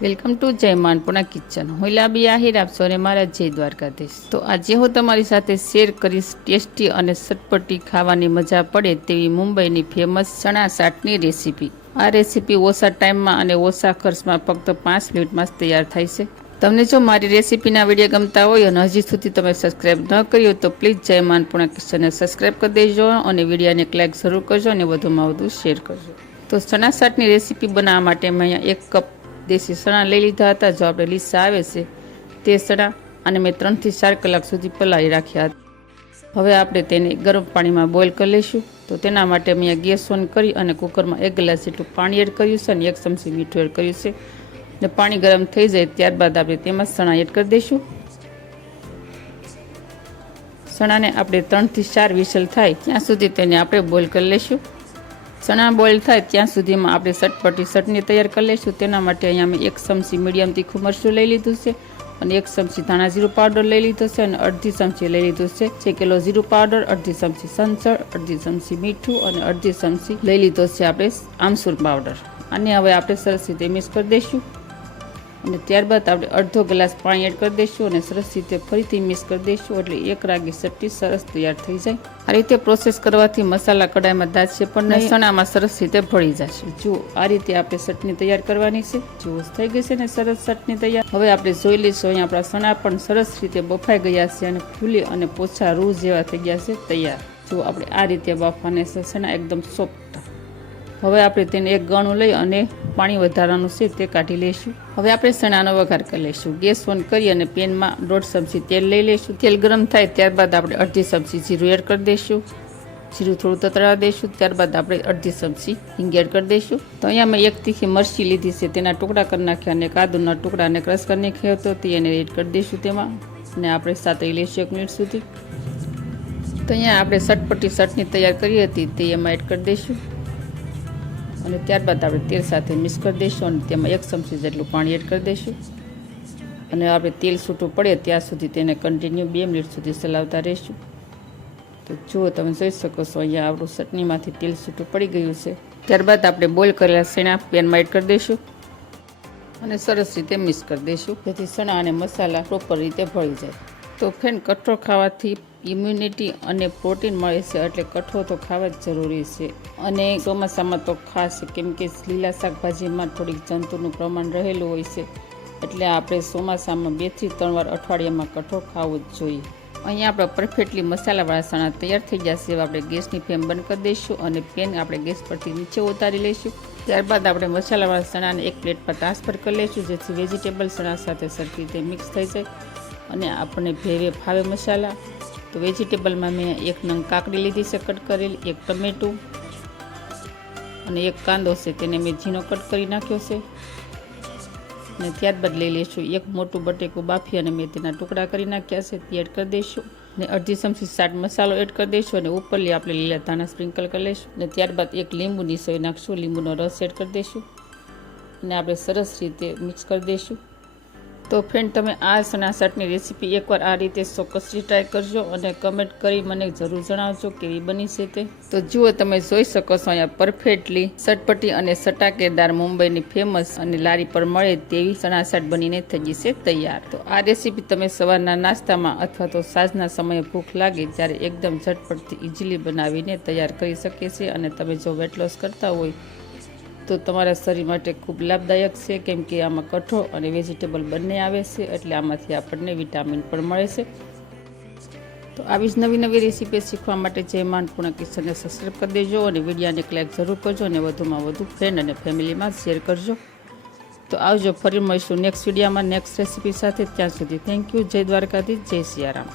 Welcome to જય માનપુણા kitchen. હું લાબી આહિર, આપ સૌને મારા જય દ્વારકાધીશ. તો આજે હું તમારી સાથે શેર કરીશ ટેસ્ટી અને ચટપટી ખાવાની મજા પડે તેવી મુંબઈની ફેમસ ચણા ચાટની રેસીપી. આ રેસીપી ઓછા ટાઈમમાં અને ઓછા ખર્ચમાં ફક્ત 5 મિનિટમાં જ તૈયાર થાય છે. તમને જો મારી રેસીપીના વિડીયો ગમતા હોય અને હજી સુધી તમે સબસ્ક્રાઈબ ન કર્યું તો પ્લીઝ જય માનપુણા કિચનને સબસ્ક્રાઈબ કરી દેજો અને વિડીયોને એક લાઈક જરૂર કરજો અને વધુમાં વધુ શેર કરજો. તો ચણા ચાટની રેસીપી બનાવવા માટે મેં અહીંયા 1 કપ દેશી ચણા લઈ લીધા હતા. જો આપણે લીસા આવે છે તે ચણા અને મેં 3 થી 4 કલાક સુધી પલાળી રાખ્યા હતા. હવે આપણે તેને ગરમ પાણીમાં બોઇલ કરી લઈશું. તો તેના માટે મેં ગેસ ઓન કરી અને કુકરમાં 1 ગ્લાસ જેટલું પાણી એડ કર્યું છે અને 1 ચમચી મીઠું એડ કર્યું છે. ને પાણી ગરમ થઈ જાય ત્યારબાદ આપણે તેમાં ચણા એડ કરી દઈશું. ચણાને આપણે 3 થી 4 વિસલ થાય ત્યાં સુધી તેને આપણે બોઇલ કરી લઈશું. ચણા બોઇલ થાય ત્યાં સુધીમાં આપણે ચટપટી ચટણી તૈયાર કરી લઈશું. તેના માટે અહીંયા મેં 1 ચમચી મીડિયમ તીખું મરચું લઈ લીધું છે અને 1 ચમચી ધાણા જીરું પાવડર લઈ લીધો છે અને અડધી ચમચી લઈ લીધું છે શેકેલો જીરું પાવડર, અડધી ચમચી સંચળ, અડધી ચમચી મીઠું અને અડધી ચમચી લઈ લીધો છે આપણે આમચૂર પાવડર. અને હવે આપણે સરસ રીતે મિક્સ કરી દઈશું અને ત્યારબાદ આપણે અડધો ગ્લાસ પાણી એડ કરી દઈશું અને સરસ રીતે ફરીથી મિક્સ કરી દઈશું એટલે એક રાગી ચટણી સરસ તૈયાર થઈ જાય. આ રીતે પ્રોસેસ કરવાથી મસાલા કડાઈમાં દાજશે પણ નહીં, ચણામાં સરસ રીતે ભળી જશે. જુઓ, આ રીતે આપણે ચટણી તૈયાર કરવાની છે. જુઓ, થઈ ગઈ છે ને સરસ ચટણી તૈયાર. હવે આપણે જોઈ લઈશું અહીંયા આપણા ચણા પણ સરસ રીતે બફાઈ ગયા છે અને ફૂલી અને પોચા રૂ જેવા થઈ ગયા છે તૈયાર. જુઓ, આપણે આ રીતે બાફવાને છે ચણા એકદમ સોફ્ટ. હવે આપણે તેને એક ગણું લઈ અને પાણી વધારાનું છે તે કાઢી લઈશું. હવે આપણે ચણાનો વઘાર કરી લઈશું. ગેસ ઓન કરી અને પેનમાં 1.5 ચમચી તેલ લઈ લઈશું. તેલ ગરમ થાય ત્યારબાદ આપણે અડધી ચમચી જીરું એડ કરી દઈશું. જીરું થોડું તતળવા દઈશું. ત્યારબાદ આપણે અડધી ચમચી હિંગ એડ કરી દઈશું. તો અહીંયા મેં 1 તીખી મરચી લીધી છે, તેના ટુકડા કરી નાખ્યા અને કાદુના ટુકડાને ક્રશ કરી નાખ્યો હતો તે એને એડ કરી દઈશું તેમાં અને આપણે સાતળી લઈશું 1 મિનિટ સુધી. તો અહીંયા આપણે ચટપટી ચટણી તૈયાર કરી હતી તે એમાં એડ કરી દઈશું અને ત્યારબાદ આપણે તેલ સાથે મિક્સ કરી દઈશું અને તેમાં 1 ચમચી જેટલું પાણી એડ કરી દઈશું અને આપણે તેલ છૂટું પડે ત્યાં સુધી તેને કન્ટિન્યુ 2 મિનિટ સુધી ચલાવતા રહીશું. તો જુઓ, તમે જોઈ શકો છો અહીંયા આપણું ચટણીમાંથી તેલ છૂટું પડી ગયું છે. ત્યારબાદ આપણે બોઇલ કરેલા ચણા પેનમાં એડ કરી દઈશું અને સરસ રીતે મિક્સ કરી દઈશું જેથી ચણા અને મસાલા પ્રોપર રીતે ભળી જાય. તો ફ્રેન્ડ, કઠોળ ખાવાથી ઇમ્યુનિટી અને પ્રોટીન મળે છે એટલે કઠોળ તો ખાવા જ જરૂરી છે. અને ચોમાસામાં તો ખાસ કેમ કે લીલા શાકભાજીમાં થોડીક જંતુનું પ્રમાણ રહેલું હોય છે એટલે આપણે ચોમાસામાં 2 થી 3 વાર અઠવાડિયામાં કઠોળ ખાવું જ જોઈએ. અહીંયા આપણે પરફેક્ટલી મસાલાવાળા ચણા તૈયાર થઈ જશે. હવે આપણે ગેસની ફ્લેમ બંધ કરી દઈશું અને પેન આપણે ગેસ પરથી નીચે ઉતારી લઈશું. ત્યારબાદ આપણે મસાલાવાળા ચણાને એક પ્લેટ પર ટ્રાન્સફર કરી લઈશું જેથી વેજીટેબલ ચણા સાથે સરખી રીતે મિક્સ થઈ જાય અને આપણને ભેવે ફાવે મસાલા. તો વેજીટેબલમાં મેં 1 નંગ કાકડી લીધી છે કટ કરેલી, 1 ટમેટું અને 1 કાંદો છે તેને મેં ઝીણો કટ કરી નાખ્યો છે અને ત્યારબાદ લઈ લઈશું 1 મોટું બટેકું બાફી અને મેં તેના ટુકડા કરી નાખ્યા છે તે એડ કરી દઈશું અને અડધી ચમચી ચાટ મસાલો એડ કરી દઈશું અને ઉપરથી આપણે લીલા ધાણા સ્પ્રિંકલ કરી લઈશું અને ત્યારબાદ 1 લીંબુ નીચોવી નાખશું. લીંબુનો રસ એડ કરી દઈશું અને આપણે સરસ રીતે મિક્સ કરી દઈશું. તો ફ્રેન્ડ, તમે આ ચણા ચાટની રેસીપી એકવાર આ રીતે ચોક્કસથી ટ્રાય કરજો અને કમેન્ટ કરી મને જરૂર જણાવજો કેવી બની છે તે. તો જુઓ, તમે જોઈ શકો છો અહીંયા પરફેક્ટલી ચટપટી અને ચટાકેદાર મુંબઈની ફેમસ અને લારી પર મળે તેવી ચણા ચાટ બનીને થઈ ગઈ છે તૈયાર. તો આ રેસીપી તમે સવારના નાસ્તામાં અથવા તો સાંજના સમયે ભૂખ લાગે ત્યારે એકદમ ઝટપટથી ઇઝીલી બનાવીને તૈયાર કરી શકે છે અને તમે જો વેટ લોસ કરતા હોય તો તમારા શરીર માટે ખૂબ લાભદાયક છે કેમ કે આમાં કઠોળ અને વેજીટેબલ બંને આવે છે એટલે આમાંથી આપણને વિટામિન પણ મળે છે. તો આવી જ નવી રેસીપી શીખવા માટે જય માનપુણા કિચનને સબસ્ક્રાઈબ કરી દેજો અને વિડીયોને એક લાઈક જરૂર કરજો અને વધુમાં વધુ ફ્રેન્ડ અને ફેમિલીમાં શેર કરજો. તો આવજો, ફરી મળીશું નેક્સ્ટ વિડીયોમાં નેક્સ્ટ રેસીપી સાથે. ત્યાં સુધી થેન્ક યુ. જય દ્વારકાધીશ, જય સિયારામ.